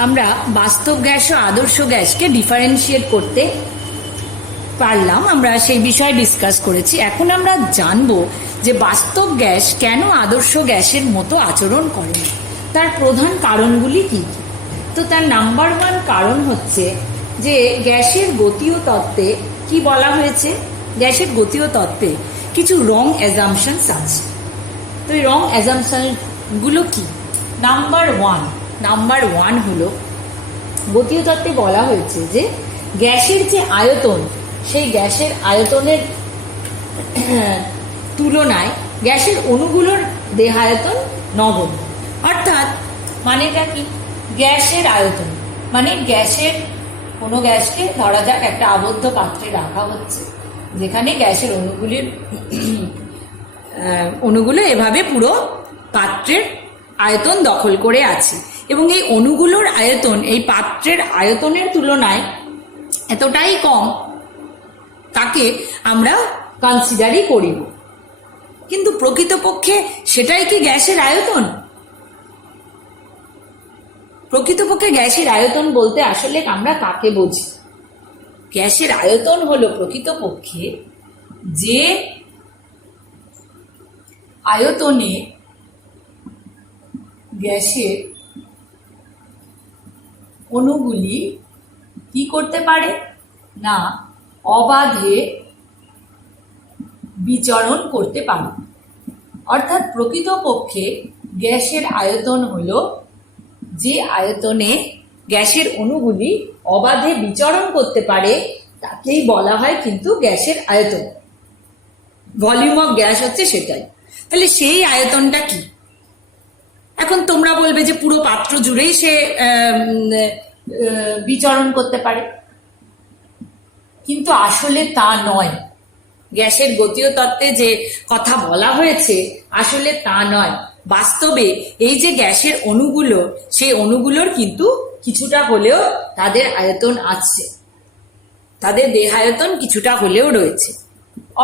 আমরা বাস্তব গ্যাস ও আদর্শ গ্যাসকে ডিফারেন্সিয়েট করতে পারলাম, আমরা সেই বিষয়ে ডিসকাস করেছি। এখন আমরা জানবো যে বাস্তব গ্যাস কেন আদর্শ গ্যাসের মতো আচরণ করে না, তার প্রধান কারণগুলি কি কি। তো তার নাম্বার 1 কারণ হচ্ছে যে গ্যাসের গতীয় তত্ত্বে কি বলা হয়েছে, গ্যাসের গতীয় তত্ত্বে কিছু রং অ্যাজাম্পশনস আছে। তো এই রং অ্যাজাম্পশনগুলো কি? নাম্বার ওয়ান হলো, গতীয় তত্ত্বে বলা হয়েছে যে গ্যাসের যে আয়তন, সেই গ্যাসের আয়তনের তুলনায় গ্যাসের অণুগুলোর দেহায়তন নগণ্য। অর্থাৎ মানেটা কি? গ্যাসের আয়তন মানে গ্যাসের কোনো গ্যাসকে ধরা যাক একটা আবদ্ধ পাত্রে রাখা হচ্ছে, যেখানে গ্যাসের অণুগুলো এভাবে পুরো পাত্রের আয়তন দখল করে আছে, এবং এই অণুগুলোর আয়তন এই পাত্রের আয়তনের তুলনায় এতটাই কম, তাকে আমরা কনসিডারই করিব। কিন্তু প্রকৃতপক্ষে সেটাই কি গ্যাসের আয়তন? প্রকৃতপক্ষে গ্যাসের আয়তন বলতে আসলে আমরা কাকে বুঝি? গ্যাসের আয়তন হলো প্রকৃতপক্ষে যে আয়তনে গ্যাসের অণুগুলি কি করতে পারে না, অবাধে বিচরণ করতে পারে। অর্থাৎ প্রকৃতপক্ষে গ্যাসের আয়তন হলো যে আয়তনে গ্যাসের অণুগুলি অবাধে বিচরণ করতে পারে, তাকেই বলা হয় কিন্তু গ্যাসের আয়তন। ভলিউম অফ গ্যাস হচ্ছে সেটাই। তাহলে সেই আয়তনটা কি? এখন তোমরা বলবে যে পুরো পাত্র জুড়েই সে বিচরণ করতে পারে, কিন্তু আসলে তা নয়। গ্যাসের গতীয় তত্ত্বে যে কথা বলা হয়েছে আসলে তা নয়। বাস্তবে এই যে গ্যাসের অণুগুলো, সেই অণুগুলোর কিন্তু কিছুটা হলেও তাদের আয়তন আছে, তাদের দেহায়তন কিছুটা হলেও রয়েছে।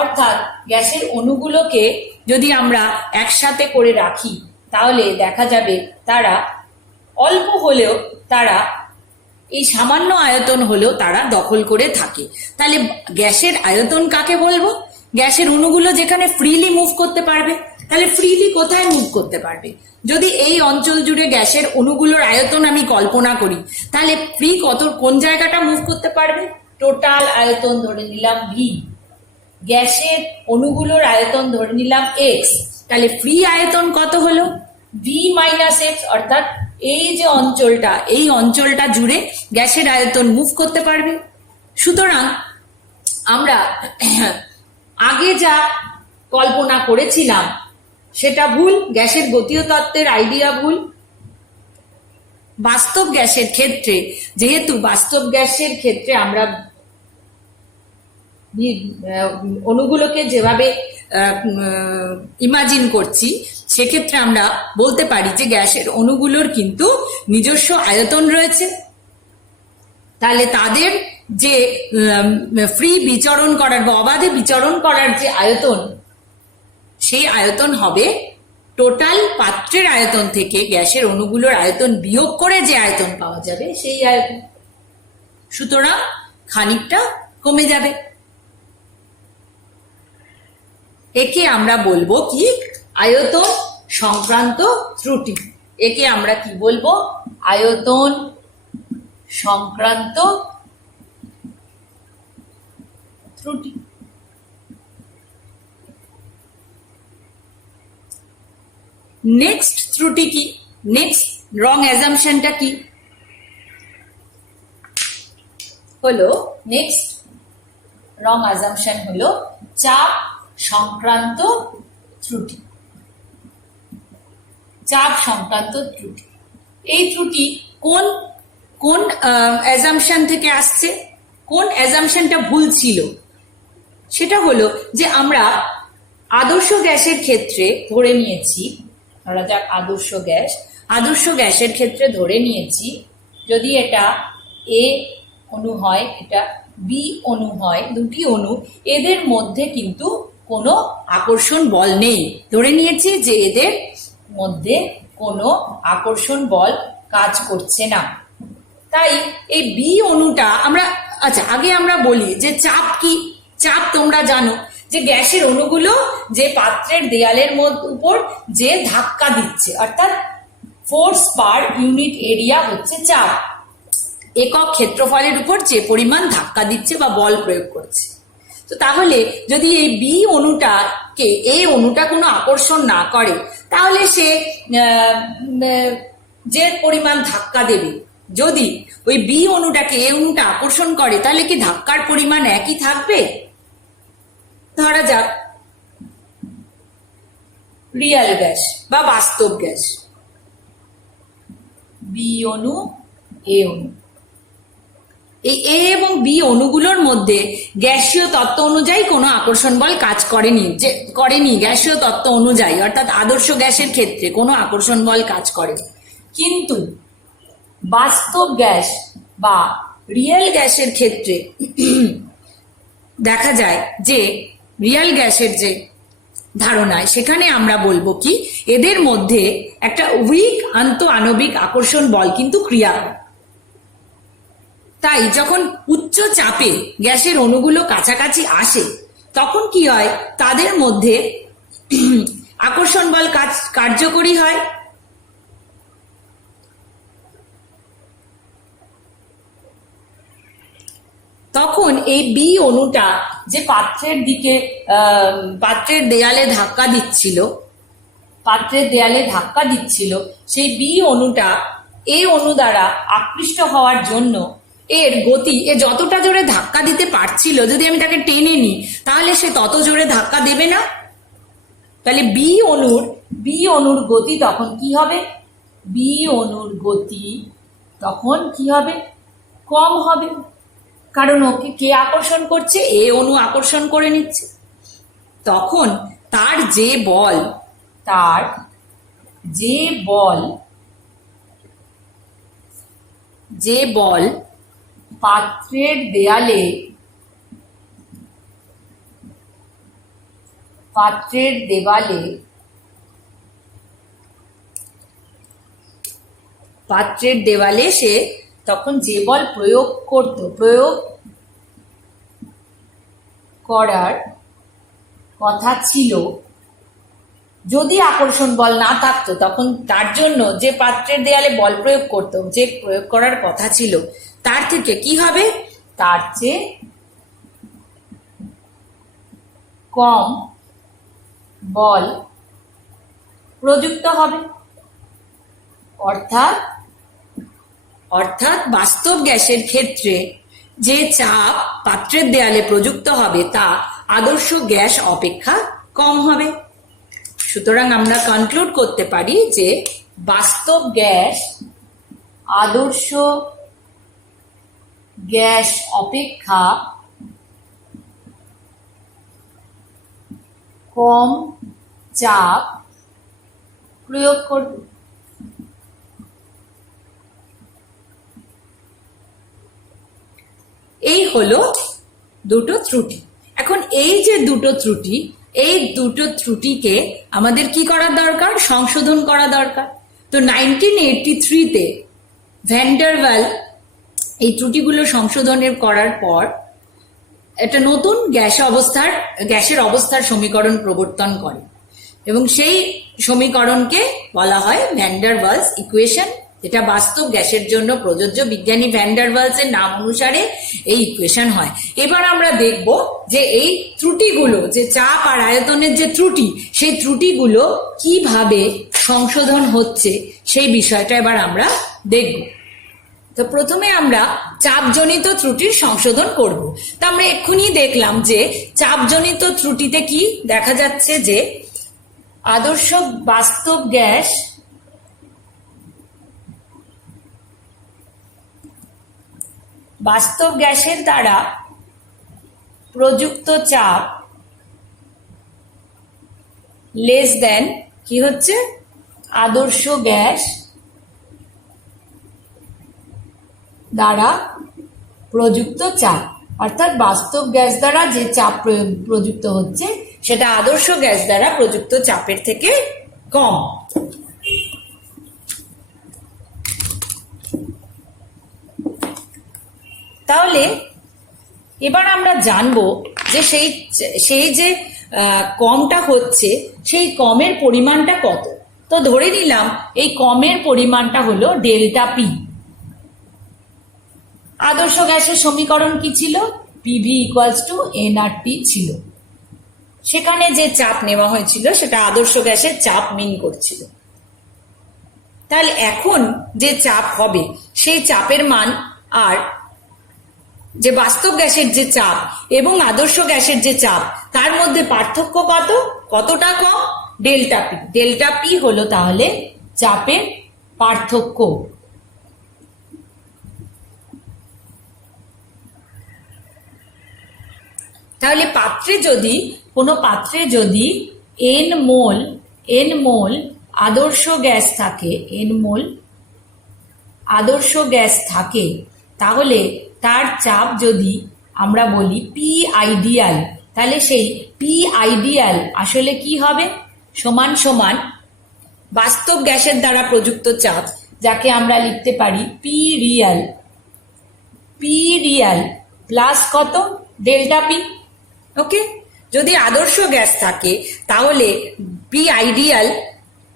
অর্থাৎ গ্যাসের অণুগুলোকে যদি আমরা একসাথে করে রাখি, তাহলে দেখা যাবে তারা অল্প হলেও, তারা এই সামান্য আয়তন হলেও তারা দখল করে থাকে। তাহলে গ্যাসের আয়তন কাকে বলবো? গ্যাসের অণুগুলো যেখানে ফ্রিলি মুভ করতে পারবে। তাহলে ফ্রিলি কোথায় মুভ করতে পারবে? যদি এই অঞ্চল জুড়ে গ্যাসের অণুগুলোর আয়তন আমি কল্পনা করি, তাহলে ফ্রি কোন জায়গাটা মুভ করতে পারবে? টোটাল আয়তন ধরে নিলাম ভি, গ্যাসের অণুগুলোর আয়তন ধরে নিলাম এক্স, তাহলে ফ্রি আয়তন কত হলো? V minus x. অর্থাৎ এই যে অঞ্চলটা, এই অঞ্চলটা জুড়ে গ্যাসের আয়তন মুভ করতে পারবে। সুতরাং আমরা আগে যা কল্পনা করেছিলাম সেটা ভুল, গ্যাসের গতীয় তত্ত্বের আইডিয়া ভুল। বাস্তব গ্যাসের ক্ষেত্রে, যেহেতু বাস্তব গ্যাসের ক্ষেত্রে আমরা অণুগুলোকে যেভাবে ইমাজিন করছি, সেক্ষেত্রে আমরা বলতে পারি যে গ্যাসের অণুগুলোর কিন্তু নিজস্ব আয়তন রয়েছে। তাহলে তাদের যে ফ্রি বিচরণ করার বা অবাধে বিচরণ করার যে আয়তন, সেই আয়তন হবে টোটাল পাত্রের আয়তন থেকে গ্যাসের অণুগুলোর আয়তন বিয়োগ করে যে আয়তন পাওয়া যাবে সেই আয়তন। সুতরাং খানিকটা কমে যাবে। একে আমরা বলবো কি? আয়তন সংক্রান্ত ত্রুটি। একে আমরা কি বলবো? আয়তন সংক্রান্ত ত্রুটি। নেক্সট ত্রুটি কি? নেক্সট রং অ্যাজাম্পশনটা কি হলো? নেক্সট রং অ্যাজাম্পশন হলো চাপ সংক্রান্ত ত্রুটি। চাপ সংক্রান্ত ত্রুটি, এই ত্রুটি কোন কোন অ্যাজাম্পশন থেকে আসছে? কোন অ্যাজাম্পশনটা ভুল ছিল? সেটা হলো যে আমরা আদর্শ গ্যাসের ক্ষেত্রে ধরে নিয়েছি, ধরা যাক আদর্শ গ্যাসের ক্ষেত্রে ধরে নিয়েছি, যদি এটা এ অণু হয়, এটা বি অণু হয়, দুটি অণু, এদের মধ্যে কিন্তু কোনো আকর্ষণ বল নেই। ধরে নিয়েছি যে এদের মধ্যে কোনো আকর্ষণ বল কাজ করছে না। তাই এই বি অণুটা আমরা, আচ্ছা আগে আমরা বলি যে চাপ কি। চাপ তোমরা জানো যে গ্যাসের অণুগুলো যে পাত্রের দেয়ালের উপর যে ধাক্কা দিচ্ছে, অর্থাৎ ফোর্স পার ইউনিট এরিয়া হচ্ছে চাপ। একক ক্ষেত্রফলের উপর যে পরিমাণ ধাক্কা দিচ্ছে বা বল প্রয়োগ করছে। তো তাহলে যদি এই বি অণুটাকে এই অণুটা কোনো আকর্ষণ না করে, তাহলে সে যে পরিমাণ ধাক্কা দেবে, যদি ওই বি অণুটাকে এ অণুটা আকর্ষণ করে, তাহলে কি ধাক্কার পরিমাণ একই থাকবে? ধরা যাক রিয়েল গ্যাস বা বাস্তব গ্যাস, বি অণু এ অণু, এই এ এবং বি অণুগুলোর মধ্যে গ্যাসীয় তত্ত্ব অনুযায়ী কোনো আকর্ষণ বল কাজ করেনি গ্যাসীয় তত্ত্ব অনুযায়ী, অর্থাৎ আদর্শ গ্যাসের ক্ষেত্রে কোনো আকর্ষণ বল কাজ করে। কিন্তু বাস্তব গ্যাস বা রিয়েল গ্যাসের ক্ষেত্রে দেখা যায় যে রিয়েল গ্যাসের যে ধারণায়, সেখানে আমরা বলবো কি এদের মধ্যে একটা উইক আন্তঃআণবিক আকর্ষণ বল কিন্তু ক্রিয়া করে। তাই যখন উচ্চ চাপে গ্যাসের অণুগুলো কাছাকাছি আসে, তখন কি হয়, তাদের মধ্যে আকর্ষণ বল কার্যকরী হয়। তখন এই বি অণুটা যে পাত্রের দিকে পাত্রের দেয়ালে ধাক্কা দিচ্ছিল, সেই বি অণুটা এ অণু দ্বারা আকৃষ্ট হওয়ার জন্য এর গতি, এ যতটা জোরে ধাক্কা দিতে পারছিল, যদি আমি তাকে টেনে নিই তাহলে সে তত জোরে ধাক্কা দেবে না। তাহলে বি অণুর গতি তখন কি হবে? বি অণুর গতি তখন কি হবে? কম হবে, কারণ ওকে কে আকর্ষণ করছে? এ অণু আকর্ষণ করে নিচ্ছে। তখন তার যে বল পাত্রের দেওয়ালে সে তখন যে বল প্রয়োগ করার কথা ছিল, যদি আকর্ষণ বল না থাকতো, তখন তার জন্য যে পাত্রের দেয়ালে বল প্রয়োগ করার কথা ছিল, তার থেকে কি হবে? তার চেয়ে কম বল প্রযুক্ত হবে। অর্থাৎ বাস্তব গ্যাসের ক্ষেত্রে যে চাপ পাত্রের দেয়ালে প্রযুক্ত হবে তা আদর্শ গ্যাস অপেক্ষা কম হবে। সুতরাং আমরা কনক্লুড করতে পারি যে বাস্তব গ্যাস আদর্শ গ্যাস অপেক্ষা কম চাপ প্রয়োগ করবে। এই হলো দুটো ত্রুটি। এখন এই যে দুটো ত্রুটিকে আমাদের কি করা দরকার? সংশোধন করা দরকার। তো 1983-তে ভ্যান ডার ওয়াল এই ত্রুটিগুলো সংশোধনের করার পর একটা নতুন গ্যাসের অবস্থার সমীকরণ প্রবর্তন করে, এবং সেই সমীকরণকে বলা হয় ভ্যান ডার ওয়ালস ইকুয়েশন, যেটা বাস্তব গ্যাসের জন্য প্রযোজ্য। বিজ্ঞানী ভ্যান ডার ওয়ালসের নাম অনুসারে এই ইকুয়েশন হয়। এবার আমরা দেখব যে এই ত্রুটিগুলো, যে চাপ আর আয়তনের যে ত্রুটি, সেই ত্রুটিগুলো কিভাবে সংশোধন হচ্ছে সেই বিষয়টা এবার আমরা দেখব। তো প্রথমে আমরা চাপজনিত ত্রুটির সংশোধন করব। তা আমরা এক্ষুনি দেখলাম যে চাপজনিত ত্রুটিতে কি দেখা যাচ্ছে, যে আদর্শ বাস্তব গ্যাসের দ্বারা প্রযুক্ত চাপ লেস দেন কি হচ্ছে? আদর্শ গ্যাস দ্বারা প্রযুক্ত চাপ, অর্থাৎ বাস্তব গ্যাস দ্বারা যে চাপ প্রযুক্ত হচ্ছে সেটা আদর্শ গ্যাস দ্বারা প্রযুক্ত চাপের থেকে কম। তাহলে এবার আমরা জানবো যে সেই যে কমটা হচ্ছে সেই কমের পরিমাণটা কত। তো ধরে নিলাম এই কমের পরিমাণটা হলো ডেল্টা পি। আদর্শ গ্যাসের সমীকরণ কি ছিল? পিভি ইকুয়ালস টু এনআরটি ছিল। সেখানে যে চাপ নেওয়া হয়েছিল সেটা আদর্শ গ্যাসের চাপ মিন করছিল। তাহলে এখন যে চাপ হবে সেই চাপের মান আর যে বাস্তব গ্যাসের যে চাপ এবং আদর্শ গ্যাসের যে চাপ তার মধ্যে পার্থক্য কতটা কম? Delta P. ডেল্টা পি হলো তাহলে চাপের পার্থক্য। তাহলে কোনো পাত্রে যদি n মোল আদর্শ গ্যাস থাকে তাহলে তার চাপ যদি আমরা বলি পি আইডিয়াল, তাহলে সেই পি আইডিয়াল আসলে কি হবে? সমান সমান বাস্তব গ্যাসের দ্বারা প্রযুক্ত চাপ, যাকে আমরা লিখতে পারি পি রিয়াল প্লাস কত? Delta P. ওকে, যদি আদর্শ গ্যাস থাকে তাহলে পি আইডিয়াল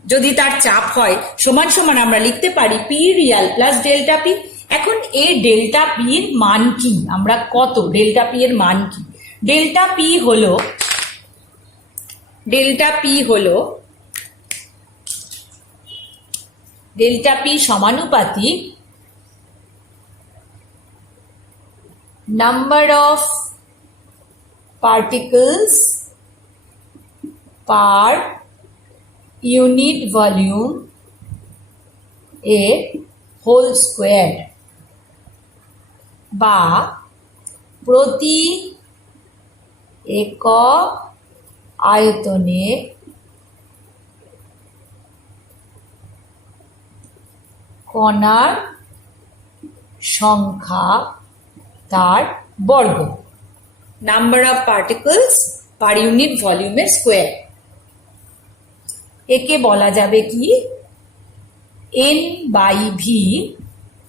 যদি তার চাপ হয় সমান সমান আমরা লিখতে পারি P real plus delta P. এখন এই ডেল্টা পি এর মান কি? আমরা কত ডেল্টা পি এর মান কি? ডেল্টা পি সমানুপাতিক number of particles per unit volume a whole square বা প্রতি একক আয়তনে কণার সংখ্যা তার বর্গ। Number of particles per unit ভলিউমের স্কোয়ার। একে বলা যাবে কি? N by V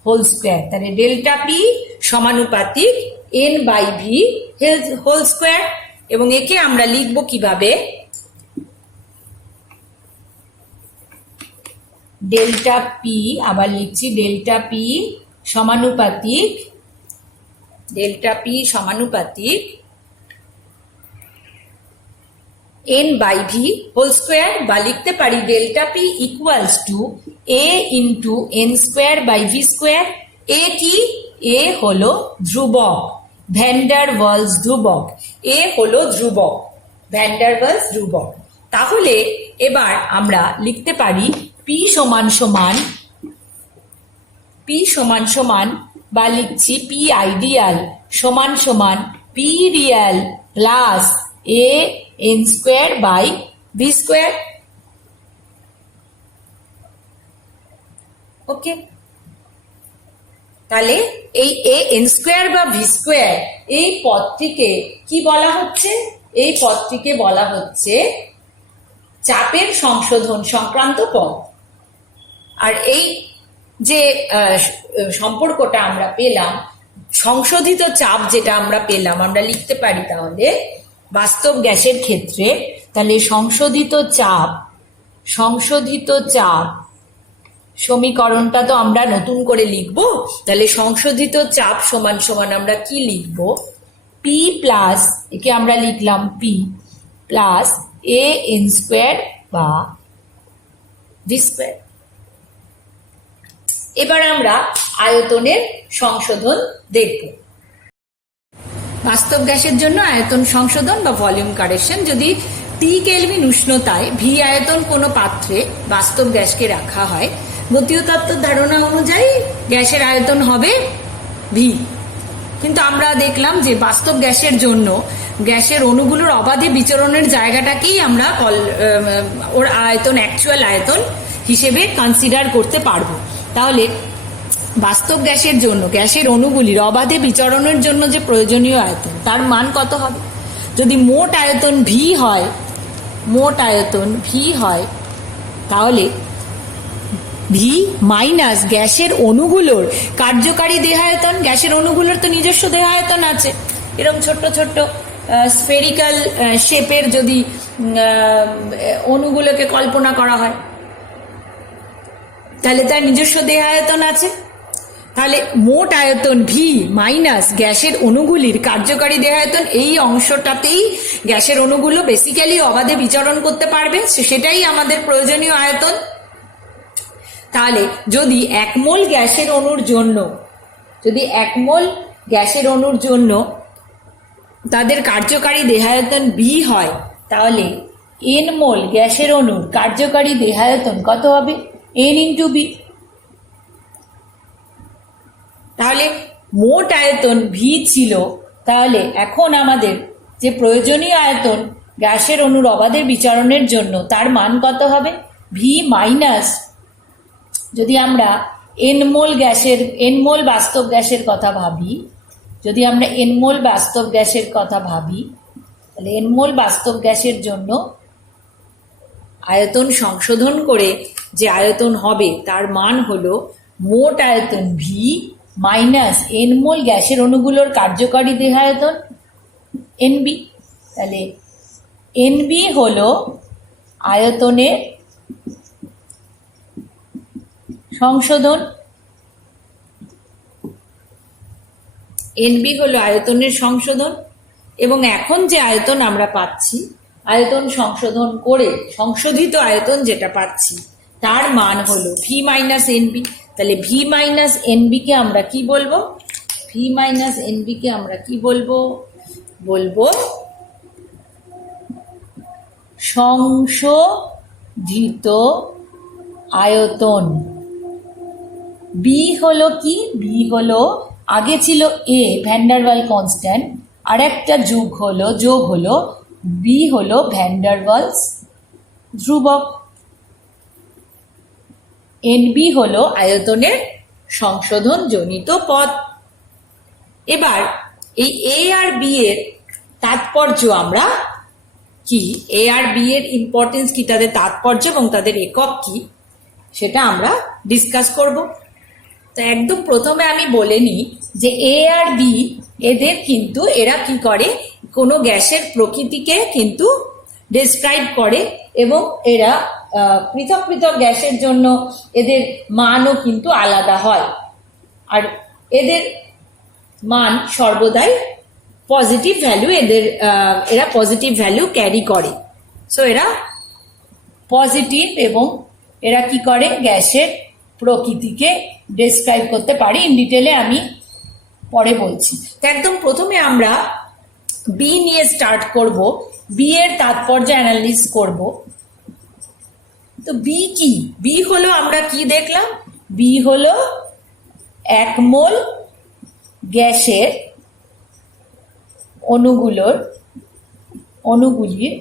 whole square. তাহলে ডেল্টা পি সমানুপাতিক N by V whole square. এবং একে আমরা লিখব কিভাবে? ডেল্টা পি, আবার লিখছি ডেল্টা পি সমানুপাতিক n by V whole square, বা লিখতে পারি delta P equals to a into N square by V square. A কি? এ হলো ধ্রুবক, ভ্যান ডার ওয়ালস ধ্রুবক। এ হলো ধ্রুবক, ভ্যান ডার ওয়ালস ধ্রুবক। তাহলে এবার আমরা লিখতে পারি পি সমান সমান বা লিখছি পি আইডিয়াল সমান সমান P real plus A N square by V square. Okay, তাহলে এই এ এন স্কোয়ার বা ভি স্কোয়ার এই পদটিকে কি বলা হচ্ছে? এই পদটিকে বলা হচ্ছে চাপের সংশোধন সংক্রান্ত পদ। আর এই যে সম্পর্কটা আমরা পেলাম, সংশোধিত চাপ যেটা আমরা পেলাম, আমরা লিখতে পারি তাহলে বাস্তব গ্যাসের ক্ষেত্রে তাহলে সংশোধিত চাপ সমীকরণটা তো আমরা নতুন করে লিখব। তাহলে সংশোধিত চাপ সমান সমান আমরা কি লিখব? পি প্লাস, একে আমরা লিখলাম P plus A N square বা ভি স্কোয়ার। এবার আমরা আয়তনের সংশোধন দেখব। বাস্তব গ্যাসের জন্য আয়তন সংশোধন বা ভলিউম কারেকশন। যদি টি কেলভিন উষ্ণতায় ভি আয়তন কোনো পাত্রে বাস্তব গ্যাসকে রাখা হয়, গতীয় তত্ত্বের ধারণা অনুযায়ী গ্যাসের আয়তন হবে ভি। কিন্তু আমরা দেখলাম যে বাস্তব গ্যাসের জন্য গ্যাসের অণুগুলোর অবাধে বিচরণের জায়গাটাকেই আমরা ওর আয়তন, অ্যাকচুয়াল আয়তন হিসেবে কনসিডার করতে পারবো। তাহলে বাস্তব গ্যাসের জন্য গ্যাসের অণুগুলির অবাধে বিচরণের জন্য যে প্রয়োজনীয় আয়তন তার মান কত হবে? যদি মোট আয়তন ভি হয় তাহলে ভি মাইনাস গ্যাসের অণুগুলোর কার্যকারী দেহায়তন। গ্যাসের অণুগুলোর তো নিজস্ব দেহায়তন আছে, এরকম ছোট্ট ছোট্ট স্ফেরিক্যাল শেপের যদি অণুগুলোকে কল্পনা করা হয় তাহলে তার নিজস্ব দেহায়তন আছে। তাহলে মোট আয়তন ভি মাইনাস গ্যাসের অণুগুলির কার্যকারী দেহায়তন, এই অংশটাতেই গ্যাসের অণুগুলো বেসিক্যালি অবাধে বিচরণ করতে পারবে, সেটাই আমাদের প্রয়োজনীয় আয়তন। তাহলে যদি 1 মোল গ্যাসের অণুর জন্য, যদি 1 মোল গ্যাসের অণুর জন্য তাদের কার্যকারী দেহায়তন বি হয়, তাহলে n মোল গ্যাসের অণুর কার্যকারী দেহায়তন কত হবে? n into B. তাহলে মোট আয়তন ভি ছিল, তাহলে এখন আমাদের যে প্রয়োজনীয় আয়তন গ্যাসের অণুর অবাধে বিচরণের জন্য তার মান কত হবে? ভি মাইনাস, যদি আমরা n মোল বাস্তব গ্যাসের কথা ভাবি, যদি আমরা n মোল বাস্তব গ্যাসের কথা ভাবি, তাহলে n মোল বাস্তব গ্যাসের জন্য আয়তন সংশোধন করে যে আয়তন হবে তার মান হলো মোট আয়তন ভি মাইনাস n মোল গ্যাসের অণুগুলোর কার্যকারী দেহায়তন এনবি। তাহলে এনবি হলো আয়তনের সংশোধন, এনবি হলো আয়তনের সংশোধন। এবং এখন যে আয়তন আমরা পাচ্ছি, আয়তন সংশোধন করে সংশোধিত আয়তন যেটা পাচ্ছি তার মান হলো ভি মাইনাস এনবি। তাহলে ভি মাইনাস এনবি কে আমরা কি বলবো? ভি মাইনাস এনবি কে আমরা কি বলবো? বলবো সংশোধিত আয়তন। বি হলো কি? বি হলো, আগে ছিল এ ভ্যান্ডারওয়াল কনস্ট্যান্ট, আর একটা যোগ হলো বি হলো ভ্যান্ডারওয়ালস ধ্রুবক। এনবি হলো আয়তনের সংশোধন জনিত পদ। এবার এই এ আর বি এর তাৎপর্য আমরা কি, এ আর বি এর ইম্পর্টেন্স কি, তাদের তাৎপর্য এবং তাদের একক কি, সেটা আমরা ডিসকাস করব। তো একদম প্রথমে আমি বলে নিই যে এ আর বি এদের কিন্তু, এরা কি করে, কোনো গ্যাসের প্রকৃতিকে কিন্তু ডেসক্রাইব করে এবং এরা পৃথক পৃথক গ্যাসের জন্য এদের মানও কিন্তু আলাদা হয়, আর এদের মান সর্বদাই পজিটিভ ভ্যালু, এরা পজিটিভ ভ্যালু ক্যারি করে। সো এরা পজিটিভ এবং এরা কি করে, গ্যাসের প্রকৃতিকে ডেসক্রাইব করতে পারে। ইন ডিটেলে আমি পরে বলছি। তো একদম প্রথমে আমরা বি নিয়ে স্টার্ট করব, বি এর তাৎপর্য অ্যানালিস করব। তো বি কি? বি হলো, আমরা কি দেখলাম, বি হলো 1 মোল গ্যাসের অণুগুলির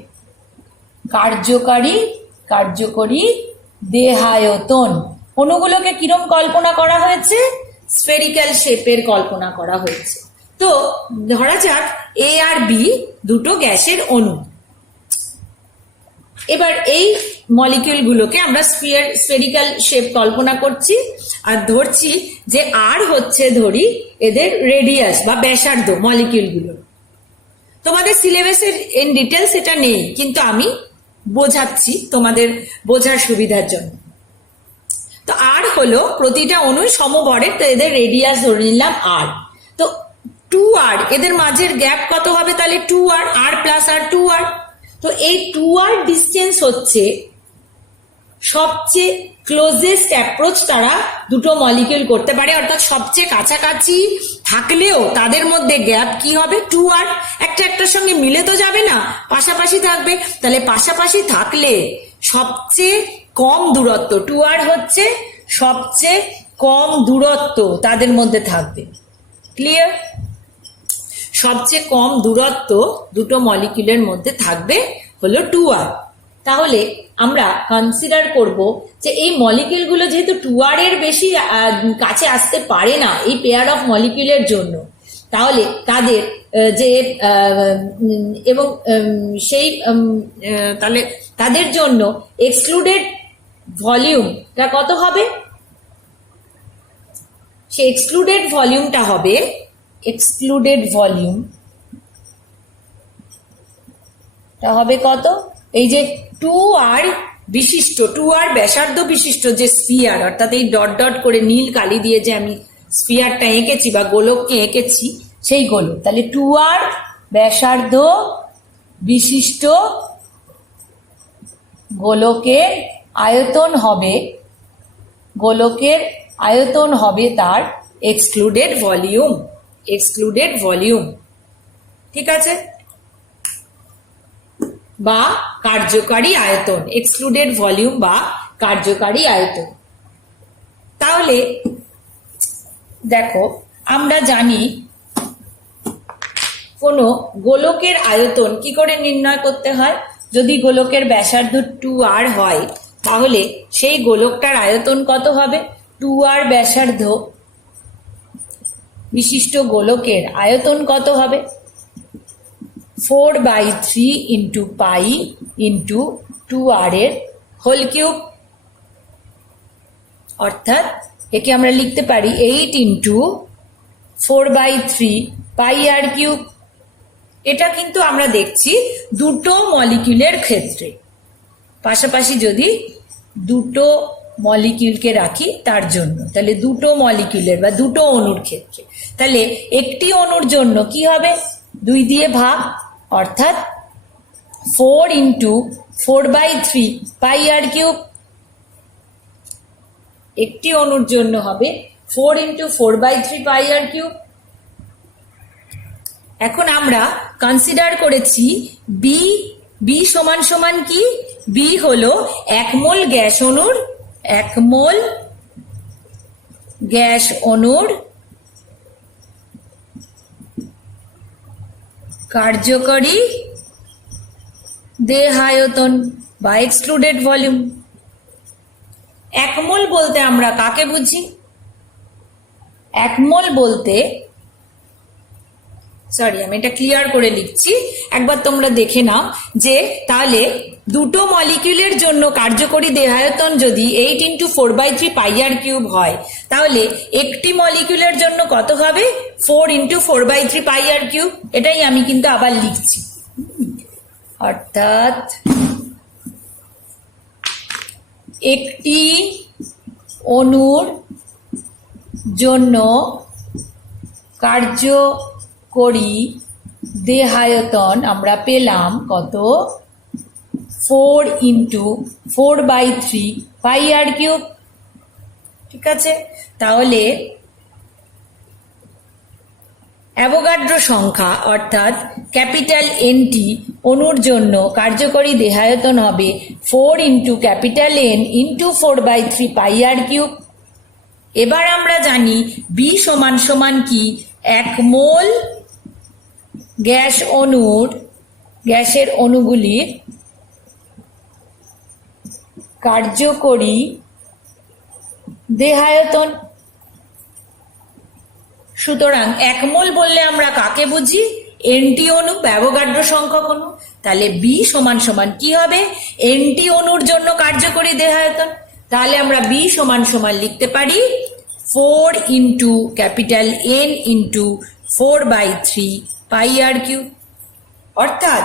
কার্যকরী দেহায়তন। অণুগুলোকে কিরম কল্পনা করা হয়েছে? স্ফেরিক্যাল শেপের কল্পনা করা হয়েছে। তো ধরা যাক এ আর বি দুটো গ্যাসের অণু। এবার এই মলিকিউলগুলোকে আমরা স্ফেরিক্যাল শেপ কল্পনা করছি, আর ধরছি যে আর হচ্ছে, ধরি এদের রেডিয়াস বা ব্যাসার্ধ মলিকিউলগুলো। তোমাদের সিলেবাসের ইন ডিটেলস এটা নেই, কিন্তু আমি বোঝাচ্ছি তোমাদের বোঝার সুবিধার জন্য। তো আর হলো প্রতিটা অণু সমভরের, তো এদের রেডিয়াস ধরে নিলাম আর। তো 2r, এদের মাঝের গ্যাপ কত হবে? তাহলে 2r, আর প্লাস আর 2r। তো এই 2r ডিস্টেন্স হচ্ছে সবচেয়ে ক্লোজেস্ট অ্যাপ্রোচ তারা দুটো মলিকিউল করতে পারে, অর্থাৎ সবচেয়ে কাছাকাছি থাকলেও তাদের মধ্যে গ্যাপ কি হবে? 2r। একটার সঙ্গে মিলে তো যাবে না, পাশাপাশি থাকবে। তাহলে পাশাপাশি থাকলে সবচেয়ে কম দূরত্ব, 2r হচ্ছে সবচেয়ে কম দূরত্ব তাদের মধ্যে থাকবে। ক্লিয়ার? সবচেয়ে কম দূরত্ব দুটো মলিকিউলের মধ্যে থাকবে হলো 2r। তাহলে আমরা কনসিডার করব যে এই মলিকিউলগুলো যেহেতু 2r এর বেশি কাছে আসতে পারে না এই পেয়ার অফ মলিকিউলের জন্য, তাহলে তাদের যে এবং সেই তাহলে তাদের জন্য এক্সক্লুডেড ভলিউমটা কত হবে, সে এক্সক্লুডেড ভলিউমটা হবে, এক্সক্লুডেড ভলিউমটা হবে কত, এই যে 2r বিশিষ্ট, 2r ব্যাসার্ধ বিশিষ্ট যে স্ফিয়ার, অর্থাৎ এই ডট ডট করে নীল কালি দিয়ে যে আমি স্ফিয়ারটা এঁকেছি বা গোলককে এঁকেছি, সেই গোলক, তাহলে 2r ব্যাসার্ধ বিশিষ্ট গোলকের আয়তন হবে, গোলকের আয়তন হবে তার এক্সক্লুডেড ভলিউম, এক্সক্লুডেড ভলিউম, ঠিক আছে, বা কার্যকারী আয়তন, এক্সক্লুডেড ভলিউম বা কার্যকারী আয়তন। তাহলে দেখো আমরা জানি কোনো গোলকের আয়তন কি করে নির্ণয় করতে হয়, যদি গোলকের ব্যাসার্ধ 2r হয় তাহলে সেই গোলকটার আয়তন কত হবে, 2r ব্যাসার্ধ বিশিষ্ট গোলকের আয়তন কত হবে, 4/3 ইন্টু পাই ইন্টু 2r এর হোল কিউব, অর্থাৎ একে আমরা লিখতে পারি 8 ইন্টু 4/3 পাই আর কিউব। এটা কিন্তু আমরা দেখছি দুটো মলিকিউলের ক্ষেত্রে, পাশাপাশি যদি দুটো মলিকিউলকে রাখি তার জন্য, তাহলে দুটো মলিকিউলের বা দুটো অণুর ক্ষেত্রে, তাহলে একটি অণুর জন্য কি হবে, 2 দিয়ে ভাগ, অর্থাৎ 4 ইন্টু 4/3 পাই আর কিউব, একটি অণুর জন্য হবে 4 ইন্টু 4/3 পাই আর কিউব। এখন আমরা কনসিডার করেছি বি, বি সমান সমান কি, বি হলো 1 মোল গ্যাস অণুর, 1 মোল গ্যাস অণুর কার্যকরী দেহায়তন বা এক্সক্লুডেড ভলিউম। 1 মোল বলতে আমরা কাকে বুঝি, 1 মোল বলতে, সরি আমি এটা ক্লিয়ার করে লিখছি, একবার তোমরা দেখে নাও যে তাহলে দুটো মলিকিউলের জন্য কার্যকরী দেহায়তন যদি 8 ইন্টু 4/3 পাই আর কিউব হয়, তাহলে একটি মলিকিউলের জন্য কত হবে, 4 ইন্টু 4/3 পাই আর কিউব। এটাই আমি কিন্তু আবার লিখছি, অর্থাৎ একটি অণুর জন্য কার্যকরী দেহায়তন আমরা পেলাম কত, 4 ইন্টু 4/3 পাই আর কিউব, ঠিক আছে। তাহলে অ্যাভোগাড্রো সংখ্যা অর্থাৎ ক্যাপিটাল এনটি অণুর জন্য কার্যকরী দেহায়তন হবে 4 ইন্টু ক্যাপিটাল এন ইন্টু 4/3 পাই আর কিউব। এবার আমরা জানি বি সমান সমান কি, 1 মোল গ্যাস অণুর, গ্যাসের অণুগুলির কার্যকরী দেহায়তন। সুতরাং 1 মোল বললে আমরা কাকে বুঝি, এনটি অণু, অ্যাভোগাড্রো সংখ্যক অণু, তাহলে বি সমান সমান কি হবে, এনটি অণুর জন্য কার্যকরী দেহায়তন, তাহলে আমরা বি সমান সমান লিখতে পারি 4 ইন্টু ক্যাপিটাল এন ইন্টু 4/3 পাই আর কিউব। অর্থাৎ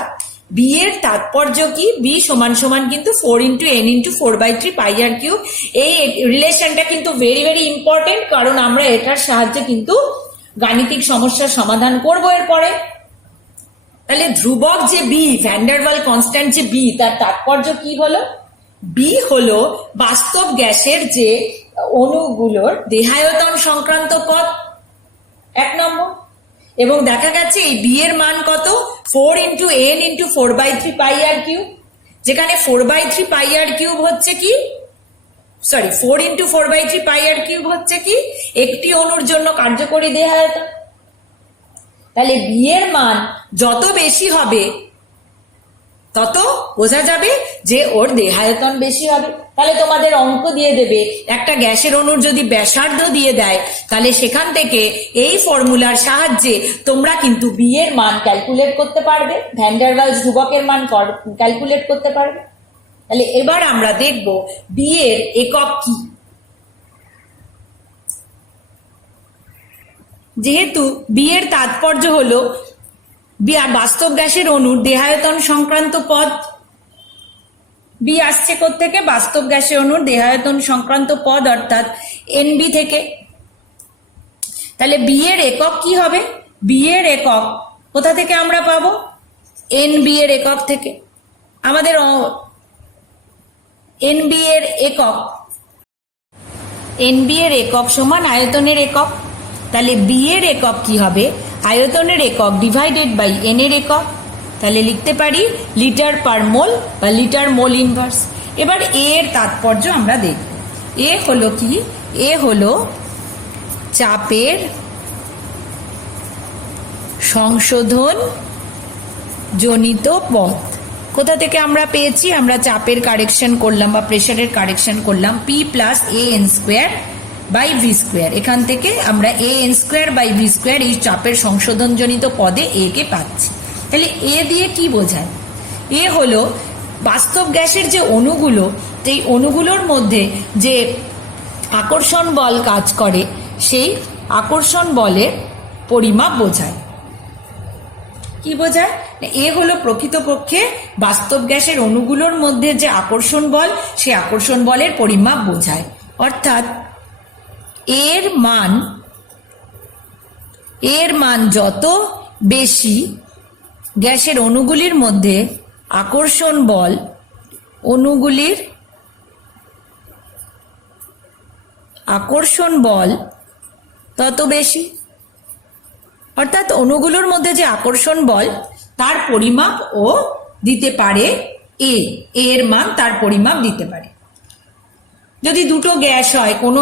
বি এর তাৎপর্য কি, বি সমান সমান কিন্তু 4 ইন্টু এন ইন্টু 4/3 পাই আর কিউব। এই রিলেশনটা কিন্তু ভেরি ভেরি ইম্পর্টেন্ট, কারণ আমরা এটার সাহায্যে কিন্তু গাণিতিক সমস্যার সমাধান করব এরপরে। তাহলে ধ্রুবক যে বি, ভ্যান্ডারওয়াল কনস্ট্যান্ট যে বি, তার তাৎপর্য কি হলো, বি হলো বাস্তব গ্যাসের যে অণুগুলোর দেহায়তন সংক্রান্ত পদ, 1 নম্বর। এবং দেখা গেছে এই বি এর মান কত, 4 ইন্টু এন ইন্টু 4/3 পাই আর কিউব, যেখানে 4/3 পাই আর কিউব হচ্ছে কি, সরি 4 ইন্টু 4/3 পাই আর কিউব হচ্ছে কি একটি অণুর জন্য কার্যকরী দেহায়তন। তাহলে বি এর মান যত বেশি হবে তত বোঝা যাবে যে ওর দেহায়তন বেশি হবে। তাহলে তোমাদের অঙ্ক দিয়ে দেবে, একটা গ্যাসের অণুর যদি ব্যাসার্ধ দিয়ে দেয়, তাহলে সেখান থেকে এই ফর্মুলার সাহায্যে তোমরা কিন্তু বি এর মান ক্যালকুলেট করতে পারবে, ভ্যান ডার ওয়ালস ধ্রুবকের মান ক্যালকুলেট করতে পারবে। তাহলে এবার আমরা দেখব বি এর একক কি। যেহেতু বি এর তাৎপর্য হলো বাস্তব গ্যাসের অণুর দেহায়তন সংক্রান্ত পদ, বি আসছে কোত্থেকে? বাস্তব গ্যাসের অণুর দেহায়তন সংক্রান্ত পদ অর্থাৎ এনবি থেকে। তাহলে বি এর একক কি হবে? বি এর একক কোথা থেকে আমরা পাবো? এনবি এর একক থেকে। আমাদের এনবি এর একক, এনবি এর একক সমান আয়তনের একক। তাহলে বি এর একক কি হবে? আয়তনের একক ডিভাইডেড বাই এন এর একক। তাহলে লিখতে পারি লিটার পার মোল বা লিটার মোল ইনভার্স। এবার এ এর তাৎপর্য আমরা দেখব। এ হলো কি? এ হলো চাপের সংশোধন জনিত পথ। কোথা থেকে আমরা পেয়েছি? আমরা চাপের কারেকশন করলাম বা প্রেসারের কারেকশন করলাম, P plus A N square by V square. এখান থেকে আমরা a N square by V square এই চাপের সংশোধনজনিত পদে এ কে পাচ্ছি। তাহলে এ দিয়ে কি বোঝায়? এ হলো বাস্তব গ্যাসের যে অণুগুলো, সেই অণুগুলোর মধ্যে যে আকর্ষণ বল কাজ করে, সেই আকর্ষণ বলের পরিমাপ বোঝায়। কি বোঝায়? এ হলো প্রকৃতপক্ষে বাস্তব গ্যাসের অণুগুলোর মধ্যে যে আকর্ষণ বল, সেই আকর্ষণ বলের পরিমাপ বোঝায়। অর্থাৎ এর মান যত বেশি, গ্যাসের অণুগুলির মধ্যে আকর্ষণ বল অণুগুলির আকর্ষণ বল তত বেশি। অর্থাৎ অণুগুলোর মধ্যে যে আকর্ষণ বল তার পরিমাপ ও দিতে পারে এ, এর মান তার পরিমাপ দিতে পারে। যদি দুটো গ্যাস হয়, কোনো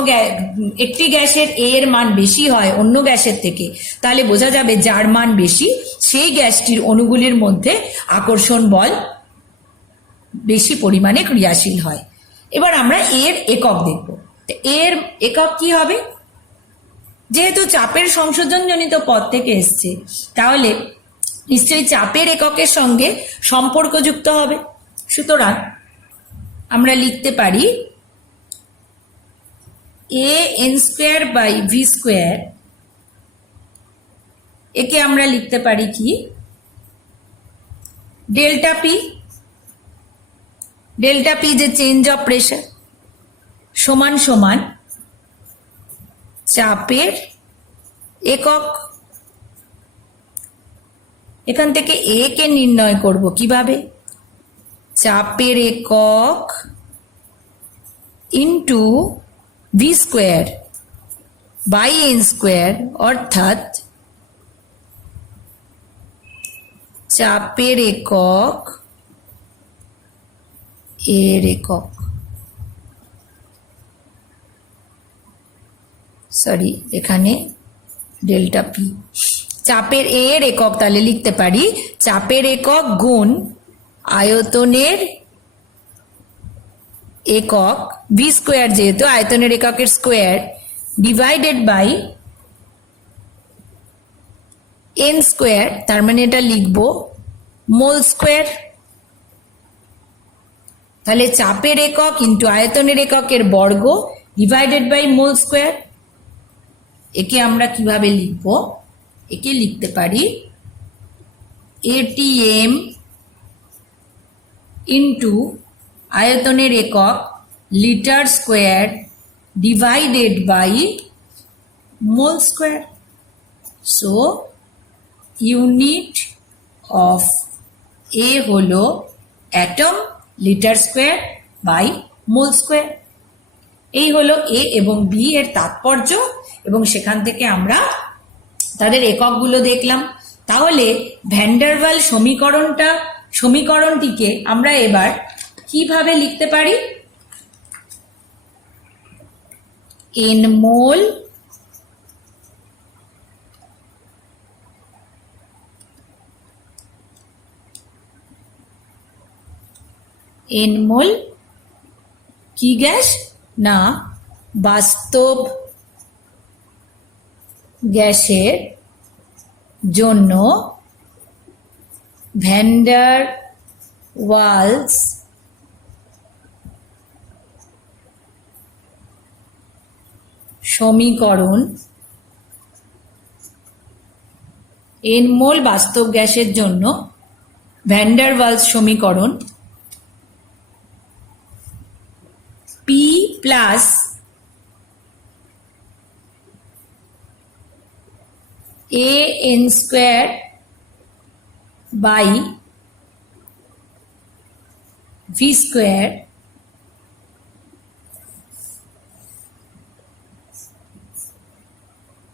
একটি গ্যাসের এ এর মান বেশি হয় অন্য গ্যাসের থেকে, তাহলে বোঝা যাবে যার মান বেশি সেই গ্যাসটির অণুগুলির মধ্যে আকর্ষণ বল বেশি পরিমাণে ক্রিয়াশীল হয়। এবার আমরা এর একক দেখব। এর একক কি হবে? যেহেতু চাপের সংশোধনজনিত পদ থেকে এসছে, তাহলে নিশ্চয়ই চাপের এককের সঙ্গে সম্পর্কযুক্ত হবে। সুতরাং আমরা লিখতে পারি a N square by V square. একে আমরা লিখতে পারি কি? Delta P. ডেল্টা পি যে চেঞ্জ অফ প্রেসার, সমান সমান চাপের একক। এখান থেকে এ কে নির্ণয় করব কিভাবে? চাপের একক into V square by n square, অর্থাৎ চাপের একক এর একক। সরি, এখানে ডেল্টা পি চাপের এর একক। তাহলে লিখতে পারি চাপের একক গুণ আয়তনের একক, ভি স্কোয়ার যেহেতু আয়তনের এককের square, divided by n square. তার মানে এটা লিখব মোল স্কোয়ার। তাহলে চাপের একক ইন্টু আয়তনের এককের বর্গ ডিভাইডেড বাই মোল স্কোয়ার। একে আমরা কিভাবে লিখব? একে লিখতে পারি এটিএম ইন্টু আয়তনের একক litre square divided by mole square. So unit of A হলো atom, litre square by mole square. এই হলো এ এবং বি এর তাৎপর্য, এবং সেখান থেকে আমরা তাদের এককগুলো দেখলাম। তাহলে ভ্যান ডার ওয়াল সমীকরণটিকে আমরা এবার কিভাবে লিখতে পারি? এন মোল কি গ্যাস? না, বাস্তব গ্যাসের জন্য ভ্যান ডার ওয়ালস সমীকরণ n মোল বাস্তব গ্যাসের জন্য ভ্যান ডার ওয়ালস সমীকরণ P plus an square by V square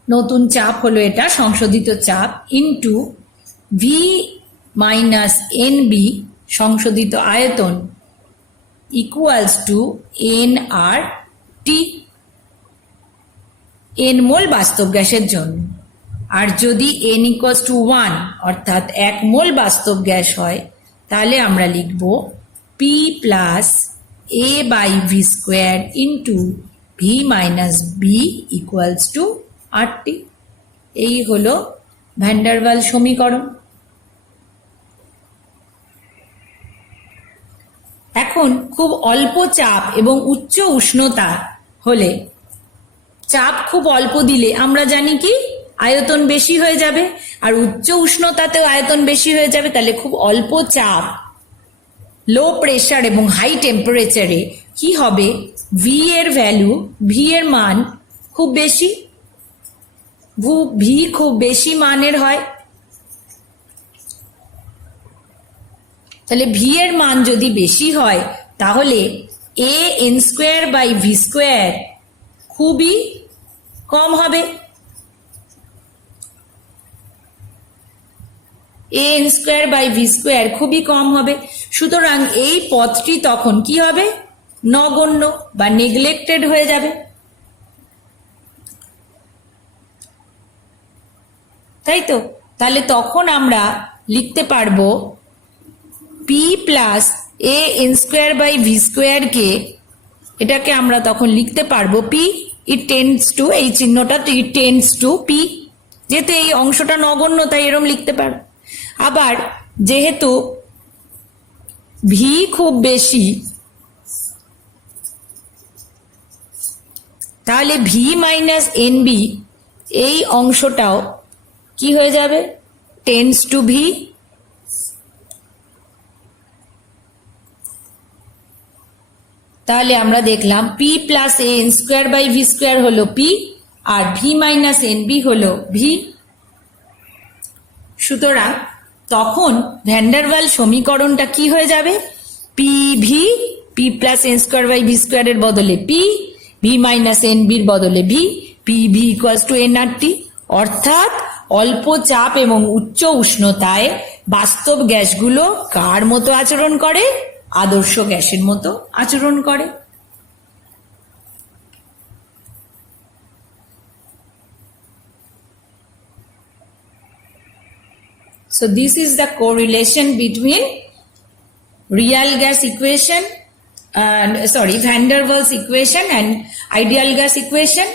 নতুন চাপ হলো এটা সংশোধিত চাপ into V minus N B সংশোধিত আয়তন equals to N R T N mole বাস্তব গ্যাসের জন্য। আর যদি n ইকুয়ালস টু 1 অর্থাৎ 1 মোল বাস্তব গ্যাস হয় তাহলে আমরা লিখব P plus a by V square into V minus b equals to RT। এই হলো ভ্যান ডার ওয়ালস সমীকরণ। এখন খুব অল্প চাপ এবং উচ্চ উষ্ণতা হলে, চাপ খুব অল্প দিলে আমরা জানি কি আয়তন বেশি হয়ে যাবে, আর উচ্চ উষ্ণতাতেও আয়তন বেশি হয়ে যাবে। তাহলে খুব অল্প চাপ, লো প্রেসার এবং হাই টেম্পারেচারে কি হবে, ভি এর ভ্যালু, ভি এর মান খুব বেশি, ভি খুব বেশি মানের হয়। তাহলে ভি এর মান যদি বেশি হয় তাহলে a N square by V square খুবই কম হবে। A N square by V square খুবই কম হবে। সুতরাং এই পথটি তখন কি হবে, নগণ্য বা নেগলেক্টেড হয়ে যাবে। তাই তো, তাহলে তখন আমরা লিখতে পারবো P plus A N square by V square কে, এটাকে আমরা তখন লিখতে পারবো পি, ইট টেন্ডস টু, এই চিহ্নটা তো ইট টেন্ডস টু পি, যেহেতু এই অংশটা নগণ্য তাই এরম লিখতে পারবো। আবার যেহেতু ভি খুব বেশি, তাহলে ভি মাইনাস এন বি এই অংশটাও কি হয়ে যাবে, টেন্ডস টু ভি। তাহলে আমরা দেখলাম P plus A N square by V square হলো পি, আর ভি মাইনাস এন বি হলো ভি। সুতরাং তখন ভ্যান ডার ওয়ালস সমীকরণটা কি হয়ে যাবে, P V, P plus N square by V স্কোয়ারের বদলে পি, ভি মাইনাস এন বির বদলে V, P V equals to N R T. অর্থাৎ অল্প চাপ এবং উচ্চ উষ্ণতায় বাস্তব গ্যাসগুলো কার মতো আচরণ করে, আদর্শ গ্যাসের মতো আচরণ করে। So this is the correlation between real gas equation and Van der Waals equation and ideal gas equation।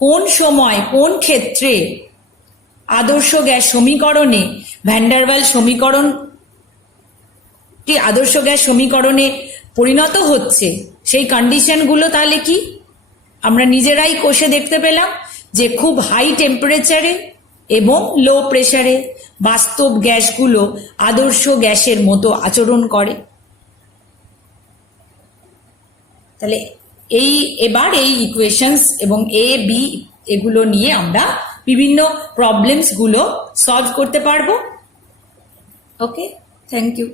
কোন সময় কোন ক্ষেত্রে আদর্শ গ্যাস সমীকরণে ভ্যান ডার ওয়ালস সমীকরণটি আদর্শ গ্যাস সমীকরণে পরিণত হচ্ছে, সেই কন্ডিশনগুলো তাহলে কি আমরা নিজেরাই কষে দেখতে পেলাম, যে খুব হাই টেম্পারেচারে এবং লো প্রেসারে বাস্তব গ্যাসগুলো আদর্শ গ্যাসের মতো আচরণ করে। তাহলে এবার এই ইকুয়েশনস এবং এ বি এগুলো নিয়ে আমরা বিভিন্ন প্রবলেমস গুলো সলভ করতে পারবো। ওকে, থ্যাংক ইউ।